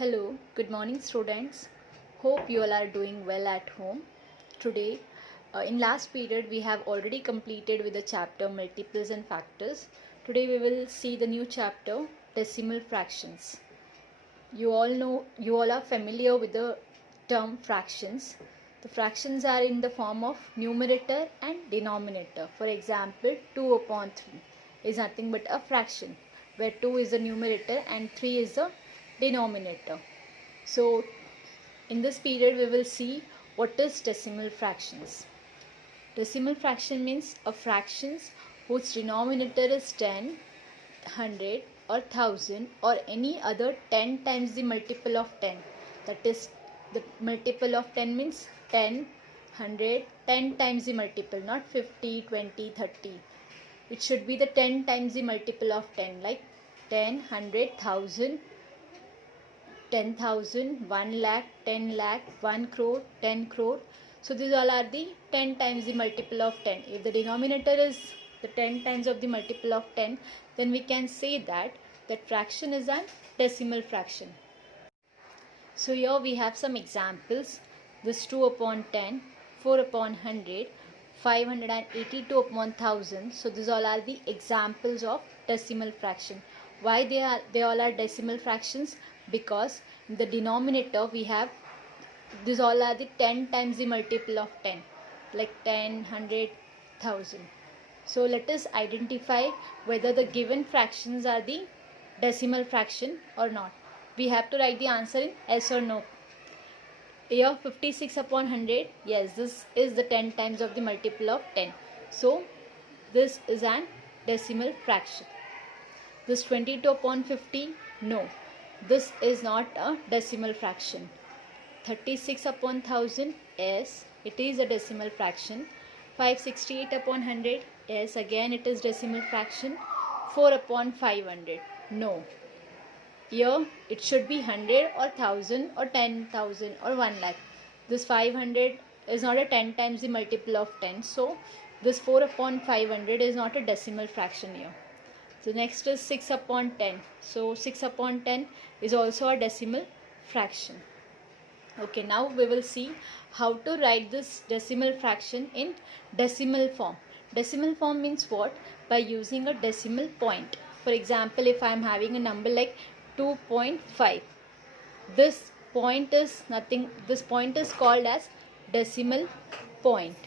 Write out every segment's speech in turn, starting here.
Hello, good morning students. Hope you all are doing well at home. Today, in last period we have already completed with the chapter multiples and factors. Today we will see the new chapter decimal fractions. You all are familiar with the term fractions. The fractions are in the form of numerator and denominator. For example, 2 upon 3 is nothing but a fraction where 2 is the numerator and 3 is the denominator. So in this period we will see what is decimal fractions. Decimal fraction means a fractions whose denominator is 10, 100 or 1000 or any other 10 times the multiple of 10. That is, the multiple of 10 means 10, 100, 10 times the multiple, not 50, 20, 30. It should be the 10 times the multiple of 10, like 10, 100, 1000, 10,000, 1 lakh, 10 lakh, 1 crore, 10 crore. So these all are the 10 times the multiple of 10. If the denominator is the 10 times of the multiple of 10, then we can say that that fraction is a decimal fraction. So here we have some examples. This 2 upon 10, 4 upon 100, 582 upon 1000. So these all are the examples of decimal fraction. Why they all are decimal fractions? Because in the denominator we have these all are the 10 times the multiple of 10, like 10, 100, 1000. So let us identify whether the given fractions are the decimal fraction or not. We have to write the answer in yes or no. Here 56 upon 100, yes, this is the 10 times of the multiple of 10. So this is an decimal fraction. This 22 upon 50, no, this is not a decimal fraction. 36 upon 1000, yes, it is a decimal fraction. 568 upon 100, yes, again it is decimal fraction. 4 upon 500, no. Here it should be 100 or 1000 or 10,000 or 1 lakh. This 500 is not a 10 times the multiple of 10. So this 4 upon 500 is not a decimal fraction here. So next is 6 upon 10. So 6 upon 10 is also a decimal fraction. Okay, now we will see how to write this decimal fraction in decimal form. Decimal form means what? By using a decimal point. For example, if I am having a number like 2.5, this point is nothing, this point is called as decimal point.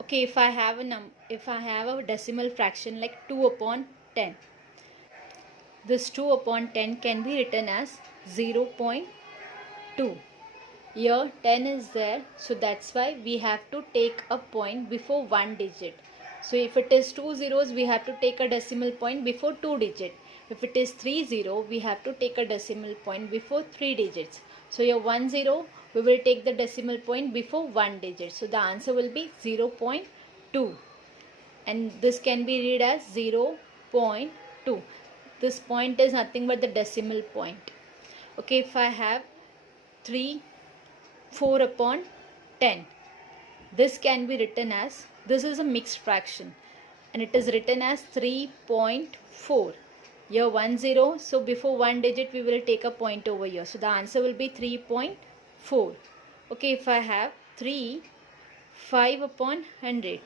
Okay, if I have a decimal fraction like 2 upon 10, this 2 upon 10 can be written as 0.2. Here 10 is there, so that's why we have to take a point before one digit. So if it is 2 zeros, we have to take a decimal point before 2 digits. If it is 3 0, we have to take a decimal point before 3 digits. So here 1 0, we will take the decimal point before 1 digit. So the answer will be 0.2. And this can be read as 0.2. This point is nothing but the decimal point. Okay, if I have 4 upon 10, this can be written as, this is a mixed fraction and it is written as 3.4. Here 1 0, so before one digit we will take a point over here. So the answer will be 3.4. Okay, if I have 5 upon 100.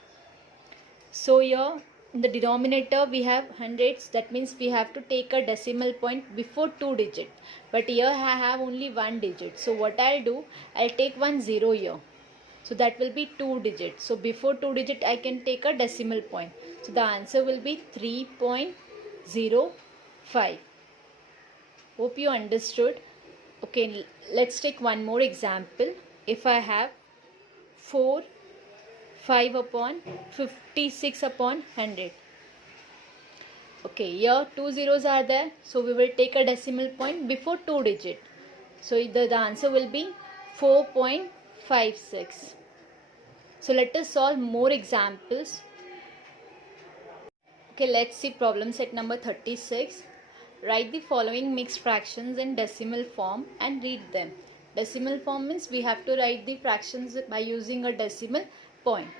So here in the denominator we have hundreds, that means we have to take a decimal point before 2 digits. But here I have only 1 digit. So what I'll do, I'll take 1 0 here. So that will be 2 digits. So before 2 digit I can take a decimal point. So the answer will be 3.05. Hope you understood. Okay, let's take one more example. If I have 5 upon 56 upon 100. Okay, here 2 zeros are there. So we will take a decimal point before 2 digit. So the answer will be 4.56. So let us solve more examples. Okay, let's see problem set number 36. Write the following mixed fractions in decimal form and read them. Decimal form means we have to write the fractions by using a decimal point.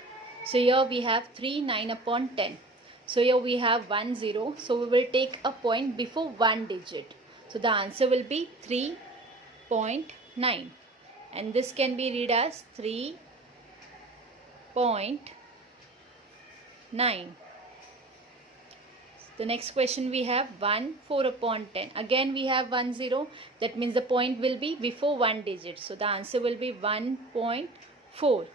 So here we have 3 9 upon 10. So here we have 1 0. So we will take a point before one digit. So the answer will be 3.9. And this can be read as 3.9. The next question we have 1 4 upon 10. Again we have 1 0. That means the point will be before one digit. So the answer will be 1.4.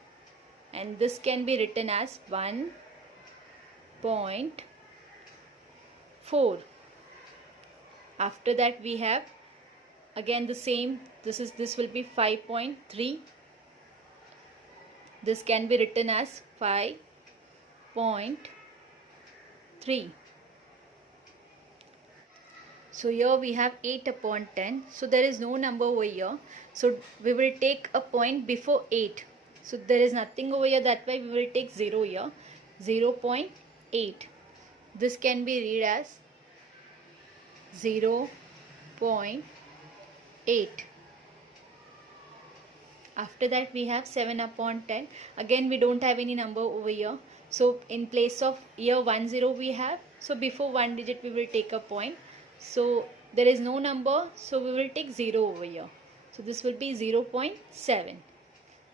And this can be written as 1.4. After that we have again the same. This will be 5.3. This can be written as 5.3. So here we have 8 upon 10. So there is no number over here. So we will take a point before 8. So there is nothing over here. That's why we will take 0 here. 0.8. This can be read as 0.8. After that we have 7 upon 10. Again we don't have any number over here. So in place of here 1 0 we have. So before one digit we will take a point. So there is no number. So we will take 0 over here. So this will be 0.7.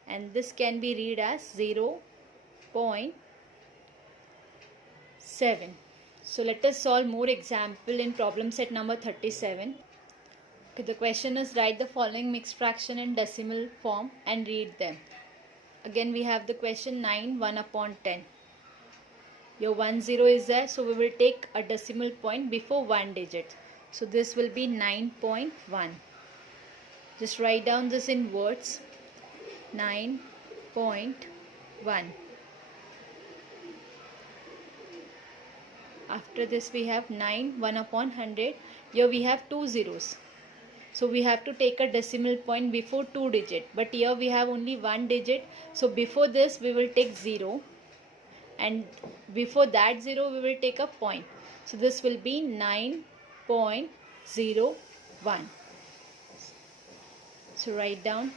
And this can be read as 0.7. So let us solve more example in problem set number 37. Okay, the question is write the following mixed fraction in decimal form and read them. Again we have the question 9 1 upon 10. Your 1 0 is there, so we will take a decimal point before one digit. So this will be 9.1. Just write down this in words. 9.1. After this we have 9 1 upon 100. Here we have two zeros. So we have to take a decimal point before two digit. But here we have only one digit. So before this we will take 0. And before that 0 we will take a point. So this will be 9.01. So write down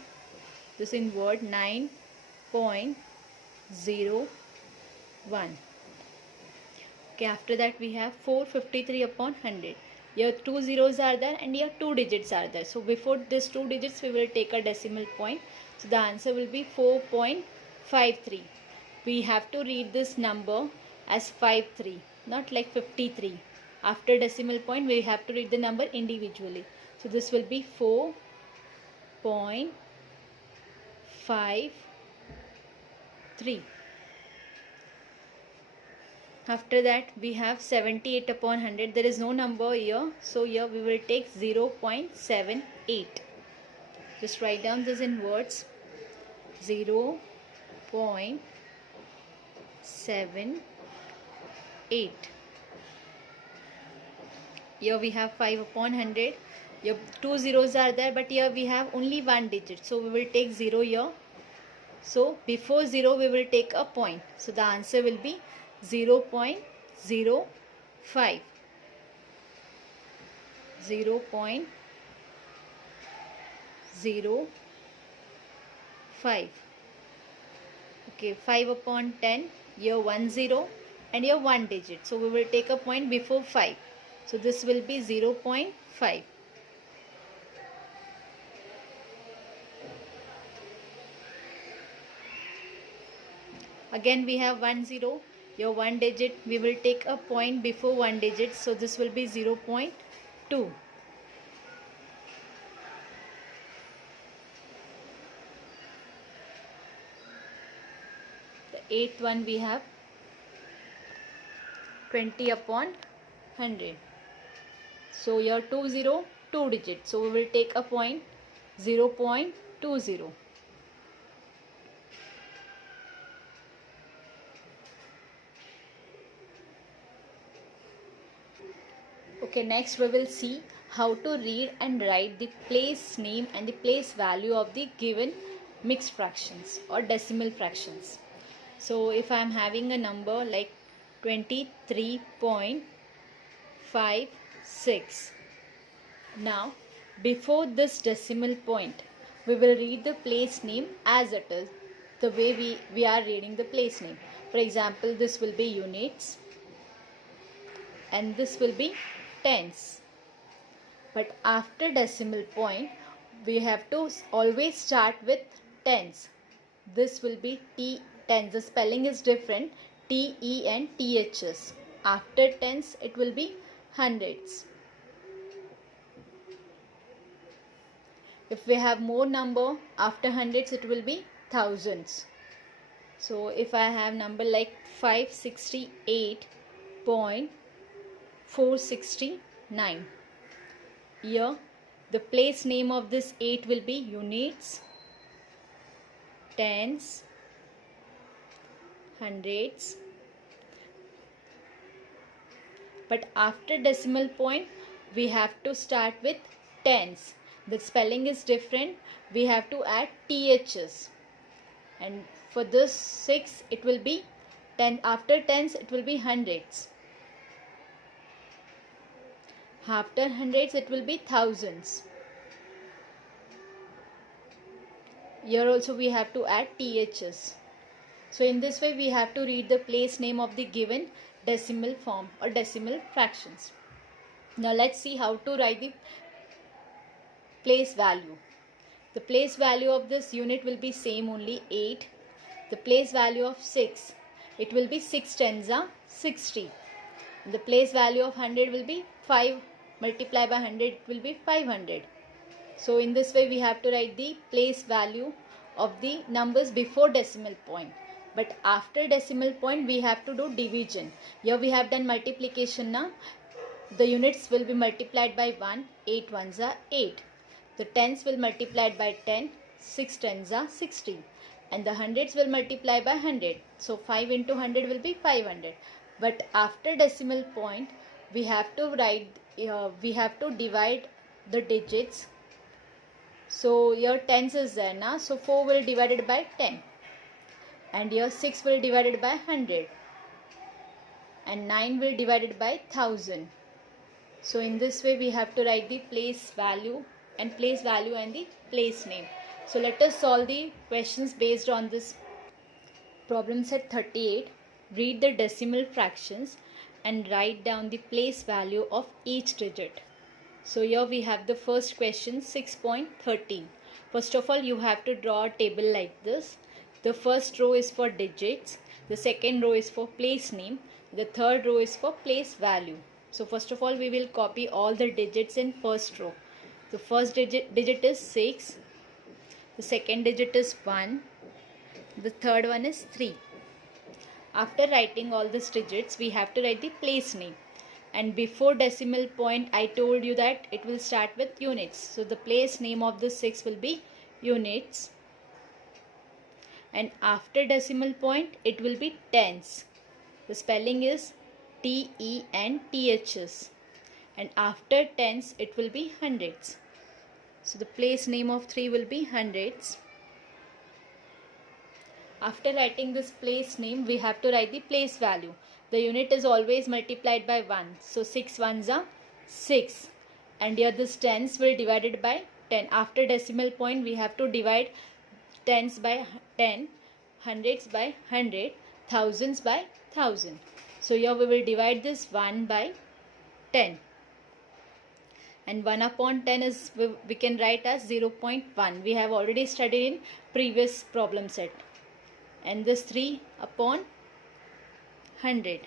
this in word 9.01. Okay, after that we have 453 upon 100. Here two zeros are there and here two digits are there. So before these two digits we will take a decimal point. So the answer will be 4.53. We have to read this number as 53, not like 53. After decimal point we have to read the number individually. So this will be 4.53. After that we have 78 upon 100. There is no number here. So here we will take 0.78. Just write down this in words. 0.78. Here we have 5 upon 100. Here two zeros are there, but here we have only one digit. So we will take 0 here. So before 0 we will take a point. So the answer will be 0.05. 0.05. Okay, 5 upon 10. Here 1 0 and here one digit. So we will take a point before 5. So this will be 0.5. Again we have 1 0. Here one digit. We will take a point before one digit. So this will be 0.2. The eighth one we have 20 upon 100. So here 20, two digits. So we will take a point 0.20. Okay, next we will see how to read and write the place name and the place value of the given mixed fractions or decimal fractions. So if I am having a number like 23.56. Now before this decimal point we will read the place name as it is, the way we are reading the place name. For example, this will be units. and this will be tens. But after decimal point, we have to always start with tens. This will be T tens. The spelling is different. TE and THs. After tens, it will be hundreds. If we have more number after hundreds, it will be thousands. So if I have number like 568.469, here the place name of this 8 will be units, tens, hundreds. But after decimal point, we have to start with tens. The spelling is different. We have to add THs. And for this 6, it will be 10. After tens, it will be hundreds. After hundreds, it will be thousands. Here also we have to add THs. So in this way, we have to read the place name of the given decimal form or decimal fractions. Now let's see how to write the place value. The place value of this unit will be same only 8. The place value of 6, it will be 6 tens are 60. And the place value of 100 will be 5 multiplied by 100, it will be 500. So in this way we have to write the place value of the numbers before decimal point. But after decimal point we have to do division. Here we have done multiplication now. The units will be multiplied by 1, 8 ones are 8. The tens will multiply by 10, 6 tens are 60. And the hundreds will multiply by 100. So 5 into 100 will be 500. But after decimal point, we have to divide the digits. So here tens is there now. So 4 will divided by 10. And here 6 will divided by 100. And 9 will divided by 1000. So in this way we have to write the place value and the place name. So let us solve the questions based on this. Problem set 38. Read the decimal fractions and write down the place value of each digit. So here we have the first question 6.13. First of all, you have to draw a table like this. The first row is for digits, the second row is for place name, the third row is for place value. So first of all, we will copy all the digits in first row. The first digit is 6, the second digit is 1, the third one is 3. After writing all these digits, we have to write the place name. And before decimal point, I told you that it will start with units. So the place name of the 6 will be units. And after decimal point, it will be tens. The spelling is TE and THs. And after tens, it will be hundreds. So the place name of 3 will be hundreds. After writing this place name, we have to write the place value. The unit is always multiplied by 1. So 6 ones are 6. And here this tens will divided by 10. After decimal point, we have to divide tens by 10, hundreds by 100, thousands by 1000. So here we will divide this 1 by 10. And 1 upon 10 is, we can write as 0.1. We have already studied in previous problem set. And this 3 upon 100.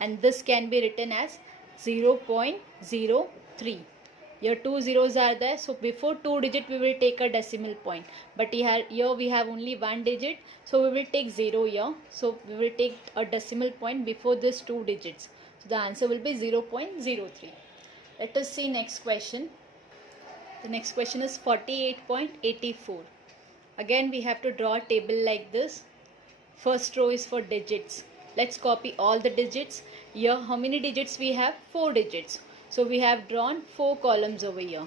And this can be written as 0.03. Here 2 zeros are there. So before 2 digit we will take a decimal point. But here we have only 1 digit. So we will take 0 here. So we will take a decimal point before this 2 digits. So the answer will be 0.03. Let us see next question. The next question is 48.84. Again we have to draw a table like this. First row is for digits. Let's copy all the digits. Here how many digits we have? 4 digits. So we have drawn 4 columns over here.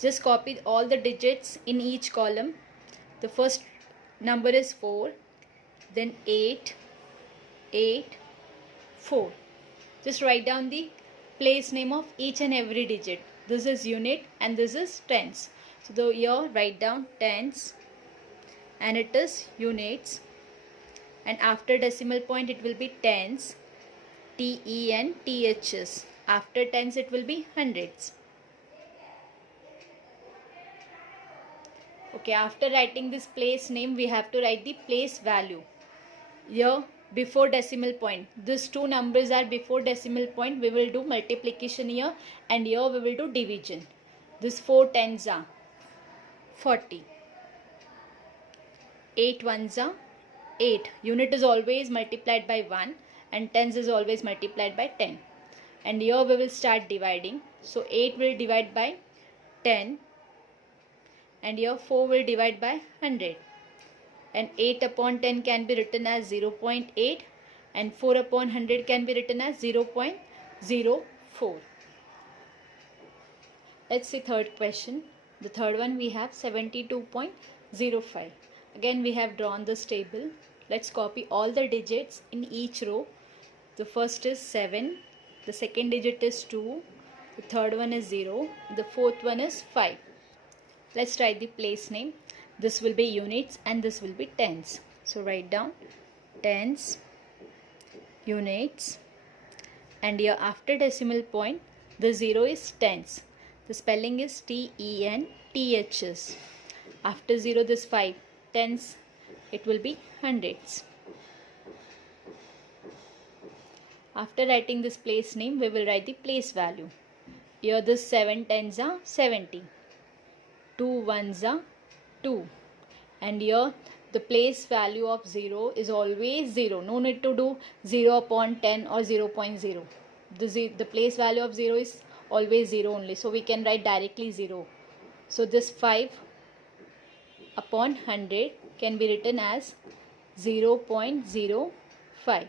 Just copy all the digits in each column. The first number is 4. Then 8, 8, 4. Just write down the place name of each and every digit. This is unit and this is tens. So here write down tens and it is units. And after decimal point it will be tens. TENTHs. After tens it will be hundreds. Okay, after writing this place name, we have to write the place value. Here before decimal point, these two numbers are before decimal point, we will do multiplication here, and here we will do division. This 4 tens are 40, 8 ones are 8. Unit is always multiplied by 1 and tens is always multiplied by 10. And here we will start dividing. So 8 will divide by 10 and here 4 will divide by 100. And 8 upon 10 can be written as 0.8 and 4 upon 100 can be written as 0.04. Let's see third question. The third one we have 72.05. Again we have drawn this table. Let's copy all the digits in each row. The first is 7, the second digit is 2, the third one is 0, the fourth one is 5. Let's write the place name. This will be units and this will be tens. So write down tens, units, and here after decimal point the 0 is tens. The spelling is TENTHs. After 0 this 5, tens, it will be hundreds. After writing this place name, we will write the place value. Here the 7 tens are 70, 2 ones are 2, and here the place value of 0 is always 0. No need to do 0 upon 10 or 0.0. The place value of 0 is always 0 only. So we can write directly 0. So this 5 upon 100 can be written as 0.05.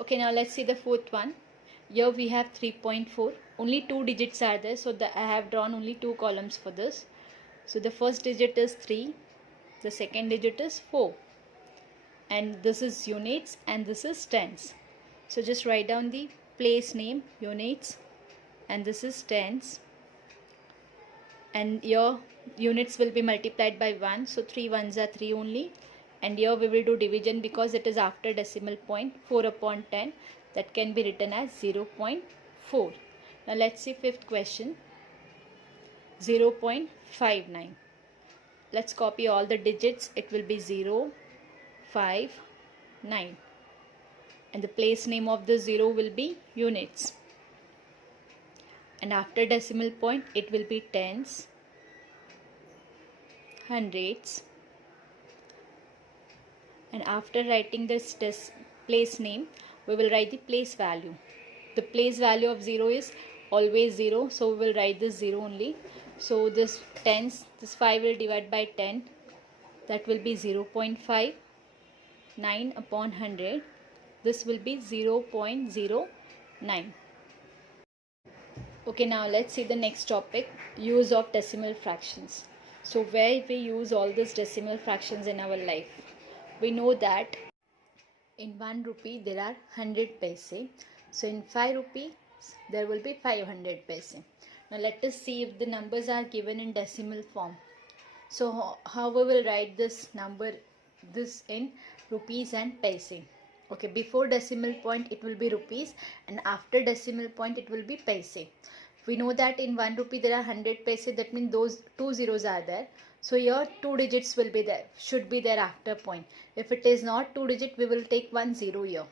Okay, now let's see the fourth one. Here we have 3.4. Only 2 digits are there, so I have drawn only 2 columns for this. So the first digit is 3, the second digit is 4, and this is units and this is tens. So just write down the place name, units, and this is tens, and your units will be multiplied by 1, so 3 ones are 3 only, and here we will do division because it is after decimal point. 4 upon 10, that can be written as 0.4. Now let's see fifth question. 0.59. Let's copy all the digits. It will be 0, 5, 9, and the place name of the 0 will be units, and after decimal point it will be tens, hundreds, and after writing this place name we will write the place value. The place value of 0 is always 0, so we will write this 0 only. So this tens, this 5 will divide by 10, that will be 0.5. 9 upon 100, this will be 0.09. Okay, now let's see the next topic, use of decimal fractions. So where we use all these decimal fractions in our life. We know that in 1 rupee there are 100 paise. So in 5 rupees there will be 500 paise. Now let us see if the numbers are given in decimal form. So how we will write this number, this in rupees and paise. Okay, before decimal point it will be rupees and after decimal point it will be paise. We know that in 1 rupee there are 100 paise, that means those 2 zeros are there. So here 2 digits will be there, should be there after point. If it is not 2 digit, we will take 1 0 here.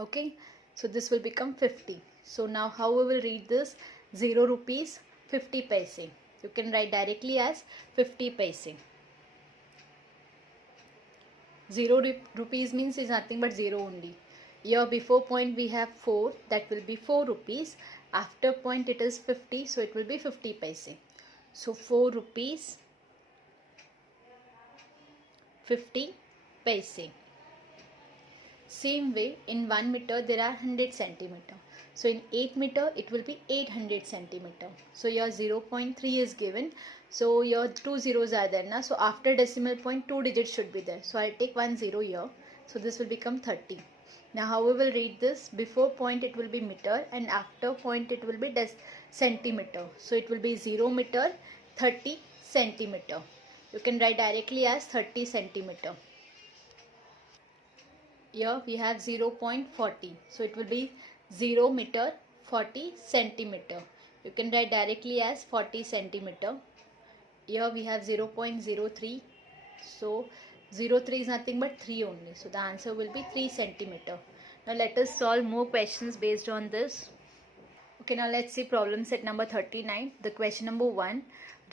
Okay, so this will become 50. So now how we will read this? 0 rupees 50 paise. You can write directly as 50 paise. 0 rupees means is nothing but 0 only. Here before point we have 4, that will be 4 rupees. After point it is 50, so it will be 50 paise. So 4 rupees 50 paise. Same way in 1 meter there are 100 centimeter. So in 8 meter it will be 800 centimeter. So your 0.3 is given. So your 2 zeros are there now. So after decimal point 2 digits should be there. So I'll take 1 0 here. So this will become 30. Now how we will read this? Before point it will be meter and after point it will be centimeter. So it will be 0 meter 30 centimeter. You can write directly as 30 centimeter. Here we have 0.40. So it will be 0 meter 40 centimeter. You can write directly as 40 centimeter. Here we have 0.03. So 0.3 is nothing but 3 only. So the answer will be 3 centimeter. Now let us solve more questions based on this. Okay, now let's see problem set number 39. The question number 1.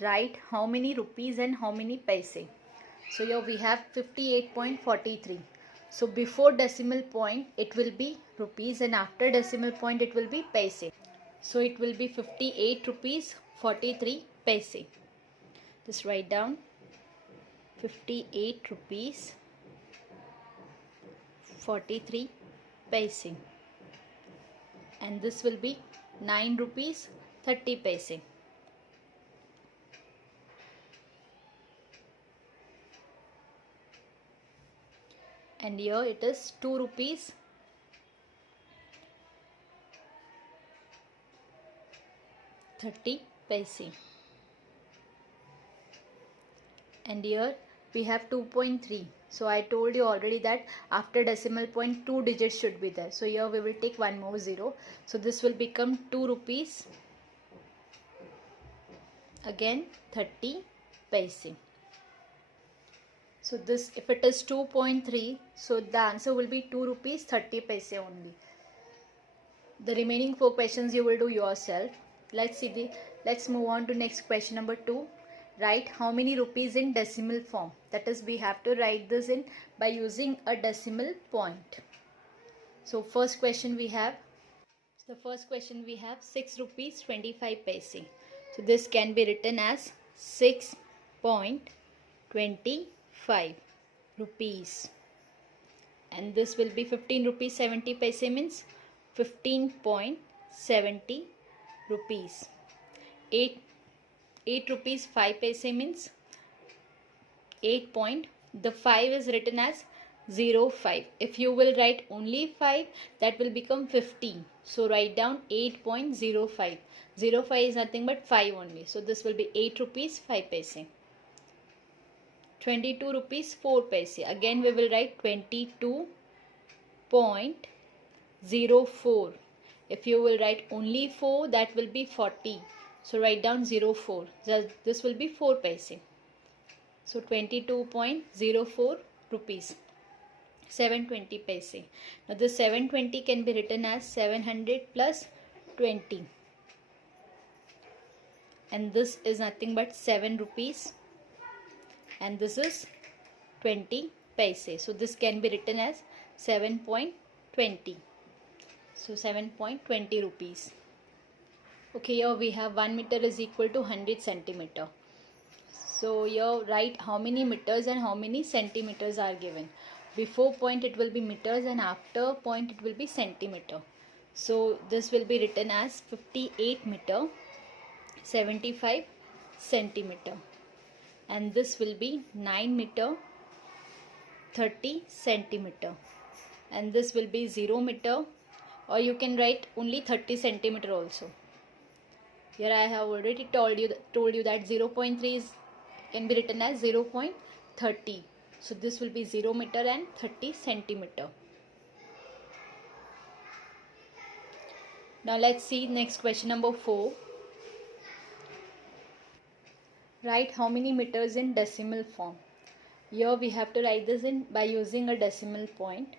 Write how many rupees and how many paise. So here we have 58.43. So before decimal point it will be rupees and after decimal point it will be paise. So it will be 58 rupees 43 paise. Just write down 58 rupees 43 paise. And this will be 9 rupees 30 paise. And here it is 2 rupees 30 paise. And here we have 2.3. So I told you already that after decimal point 2 digits should be there. So here we will take one more 0. So this will become 2 rupees again 30 paise. So this, if it is 2.3, so the answer will be 2 rupees 30 paise only. The remaining 4 questions you will do yourself. Let's move on to next question number 2. Write how many rupees in decimal form. That is, we have to write this in by using a decimal point. So first question we have 6 rupees 25 paise. So this can be written as 6.25 rupees. And this will be 15 rupees 70 paise means 15.70 rupees. 8 rupees 5 paise means 8 point. The 5 is written as 0.5. If you will write only 5, that will become 15. So write down 8.05. 0.5 is nothing but 5 only. So this will be 8 rupees 5 paise. 22 rupees 4 paise. Again we will write 22.04. If you will write only 4, that will be 40. So write down 0.4. This will be 4 paise. So 22.04 rupees. 720 paise. Now this 720 can be written as 700 plus 20. And this is nothing but 7 rupees. And this is 20 paise. So this can be written as 7.20. So 7.20 rupees. Okay, here we have 1 meter is equal to 100 centimeter. So here write how many meters and how many centimeters are given. Before point it will be meters and after point it will be centimeter. So this will be written as 58 meter 75 centimeter. And this will be 9 meter 30 centimeter. And this will be 0 meter, or you can write only 30 centimeter also. Here I have already told you that 0.3 can be written as 0.30. So this will be 0 meter and 30 centimeter. Now let's see next question number 4. Write how many meters in decimal form. Here we have to write this in by using a decimal point.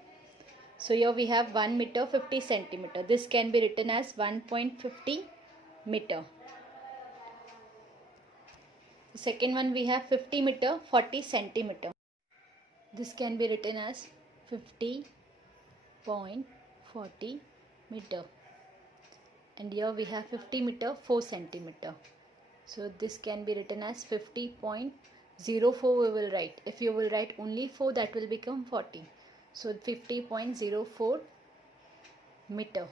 So here we have 1 meter 50 centimeter. This can be written as 1.50 meter. The second one we have 50 meter 40 centimeter. This can be written as 50.40 meter. And here we have 50 meter 4 centimeter. So this can be written as 50.04 we will write. If you will write only 4, that will become 40. So 50.04 meter.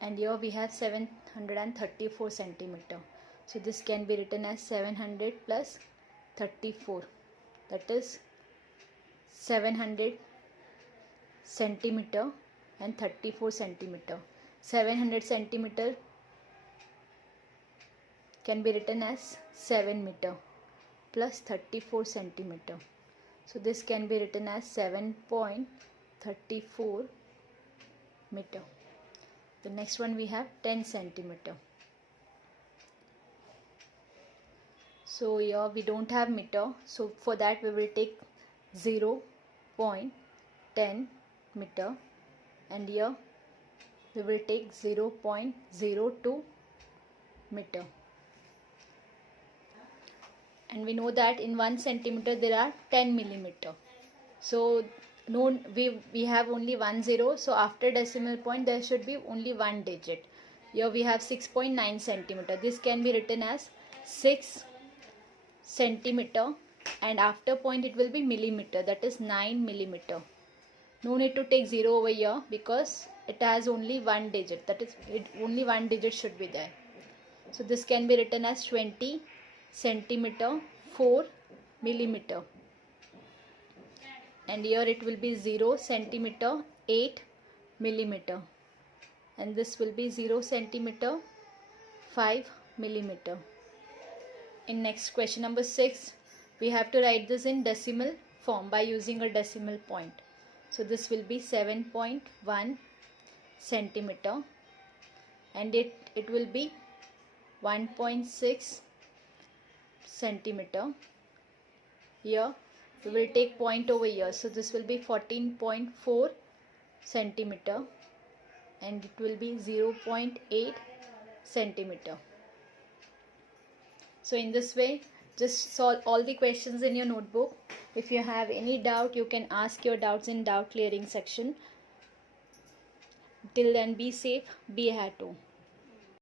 And here we have 734 centimeter. So this can be written as 700 plus 34. That is 700 centimeter and 34 centimeter. 700 centimeter can be written as 7 meter plus 34 centimeter. So this can be written as 7.34 34 meter. The next one we have 10 centimeter. So here we don't have meter, so for that we will take 0.10 meter, and here we will take 0.02 meter. And we know that in 1 centimeter there are 10 millimeter. So no, we have only 1 0, so after decimal point there should be only one digit. Here we have 6.9 centimeter. This can be written as 6 centimeter, and after point it will be millimeter, that is 9 millimeter. No need to take 0 over here because it has only one digit, that is only one digit should be there. So this can be written as 20 centimeter 4 millimeter, and here it will be 0 centimeter 8 millimeter, and this will be 0 centimeter 5 millimeter. In next question number 6, we have to write this in decimal form by using a decimal point. So this will be 7.1 centimeter, and it will be 1.6 centimeter. Here we will take point over here, so this will be 14.4 centimeter, and it will be 0.8 centimeter. So in this way, just solve all the questions in your notebook. If you have any doubt, you can ask your doubts in doubt clearing section. Till then, be safe, be happy.